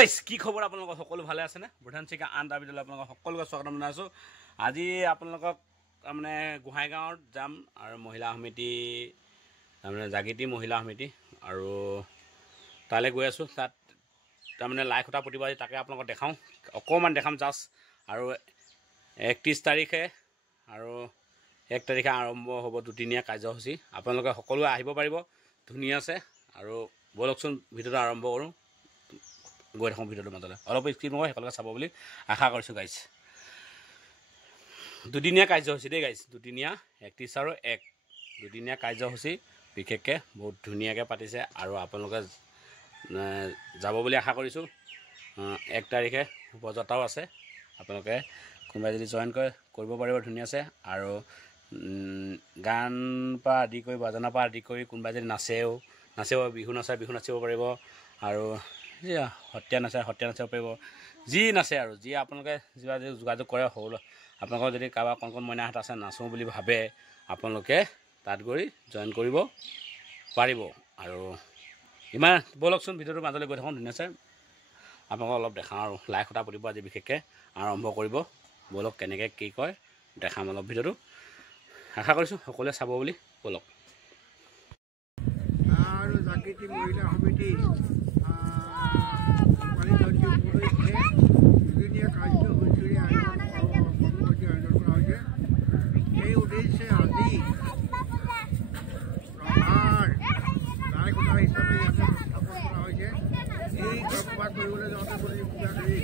গাইছ কি খবৰ আপোনালোকৰ সকলো ভালে আছে নে বুধান চিকা আন তাৰ ভিতৰত আপোনালোকক সকলোকে স্বাগতম জনাইছোঁ আজি আপোনালোকক মানে গোহাঁইগাঁৱত যাম আৰু মহিলা সমিতি তাৰমানে জাগৃতি মহিলা সমিতি আৰু তালৈ গৈ আছোঁ তাত তাৰমানে লাই খুঁটা পুতিব আজি তাকে আপোনালোকক দেখাওঁ অকণমান দেখাম জাষ্ট আৰু 31 তাৰিখে আৰু 1 তাৰিখে আৰম্ভ হ'ব দুদিনীয়া কাৰ্যসূচী আপোনালোকে সকলোৱে আহিব পাৰিব ধুনীয়া আছে আৰু বলকচোন ভিডিঅ'টো আৰম্ভ কৰোঁ গৈ থাকোঁ ভিডিঅ'টোৰ মাজলৈ অলপ স্ক্ৰীন মই সকলোকে চাব বুলি আশা কৰিছোঁ গাইছ দুদিনীয়া কাৰ্যসূচী দেই গাইছ দুদিনীয়া 31 আৰু 1 দুদিনীয়া কাৰ্যসূচী বিশেষকৈ বহুত ধুনীয়াকৈ পাতিছে আৰু আপোনালোকে যাব বুলি আশা কৰিছোঁ 1 তাৰিখে শোভাযাত্ৰাও আছে আপোনালোকে কোনোবাই যদি জইন কৰিব পাৰিব ধুনীয়া আছে আৰু গান পৰা আদি কৰি বাজনাৰ পৰা আদি কৰি কোনোবাই যদি নাচেও বিহু নাচিব পাৰিব আৰু সত্ৰীয়া নাচিব পাৰিব যি নাচে আৰু যি আপোনালোকে যোগাযোগ কৰে সৰু আপোনালোকৰ যদি কাৰোবাৰ কণ মইনাহঁত আছে নাচোঁ বুলি ভাবে আপোনালোকে তাত গৈ জইন কৰিব পাৰিব আৰু ইমান বলকচোন ভিডিঅ'টোৰ মাজলৈ গৈ থাকোঁ ধুনীয়া আছে আপোনালোকক অলপ দেখাওঁ আৰু লাই খুঁটা পুতিব আজি বিশেষকৈ আৰম্ভ কৰিব বলক কেনেকৈ কি কয় দেখাম অলপ ভিডিঅ'টো আশা কৰিছোঁ সকলোৱে চাব বুলি বলক আৰু জাগৃতি মহিলা সমিতি দুদিনীয়া কাৰ্যসূচীৰে আয়োজন কৰা হৈছে এই উদ্দেশ্যে আজি ৰভাৰ লাই খুঁটা হিচাপে ইয়াতে স্থাপন কৰা হৈছে এই কাম কৰিবলৈ যাওঁতে বুলি পূজা কৰি